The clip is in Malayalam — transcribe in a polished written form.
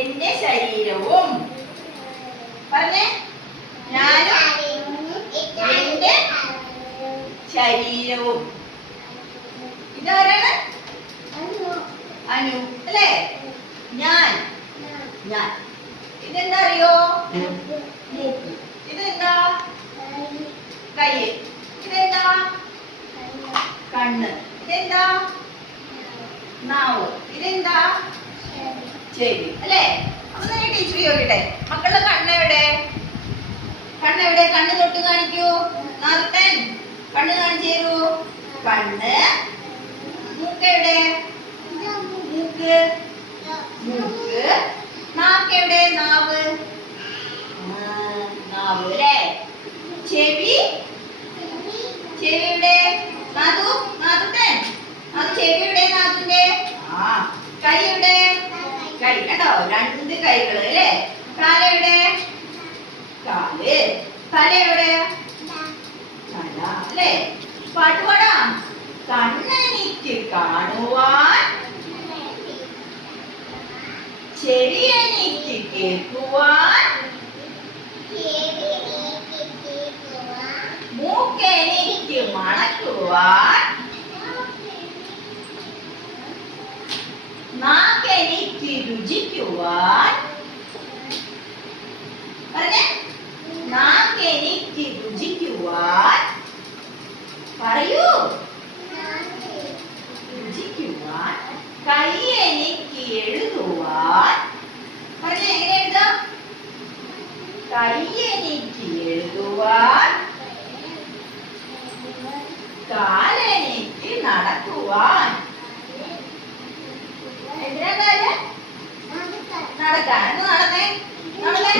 എന്റെ ശരീരവും. പറഞ്ഞേ, ഞാനും എന്റെ ശരീരവും. ഇതാരാണ്? അനു അല്ലേ? ഞാൻ. ഞാൻ. ഇതെന്താ അറിയോ? മൂക്ക്. ഇതെന്താ? കൈ. ഇതെന്താ? കണ്ണ്. ഇതെന്താ? നാവ്. ഇതെന്താ? ചെവി അല്ലേ? അപ്പൊ തന്നെ ടീച്ചർ ചോദിക്കട്ടെ, മക്കളുടെ കണ്ണെവിടെ? കണ്ണെവിടെ? കണ്ണ് തൊട്ട് കാണിക്കൂ. നാർത്തൻ കണ്ണ് കാണിച്ചു തരൂ. കണ്ണ്. മൂക്കെവിടെ? മൂക്ക്. മൂക്ക്. നാക്കെവിടെ? നാവ്. നാവ് അല്ലേ? ചെവി. ചെവി എവിടെ? നാദു. നാദുട്ടൻ. അത് ചെവി എവിടെ നാദുന്റെ? കൈ എവിടെ? കൈ കേട്ടോ, 2 കൈകള് അല്ലേ? കാലെവിടെ? കാല്. തല എവിടെ? തല അല്ലേ? പാട്ട് പാടാം. കണ്ണെനിക്ക് കാണുവാൻ, ചെവി എനിക്ക് കേൾക്കുവാൻ, മൂക്കെനിക്ക് മണക്കുവാൻ, നാക്കെനിക്ക് രുചിക്കുവാൻ. പറഞ്ഞേ, നാക്കെനിക്ക് രുചിക്കുവാൻ. പറയൂ. രുചിക്കുവാൻ. കൈ എനിക്ക് എഴുതുവാൻ. പറഞ്ഞേ, എങ്ങനെ എഴുതാം? കൈ എനിക്ക് എഴുതുവാൻ, കാലെനിക്ക് നടക്കുവാൻ. എന്തിനാ കാല്? നടക്കാൻ. നടന്നേ. നടന്നേ.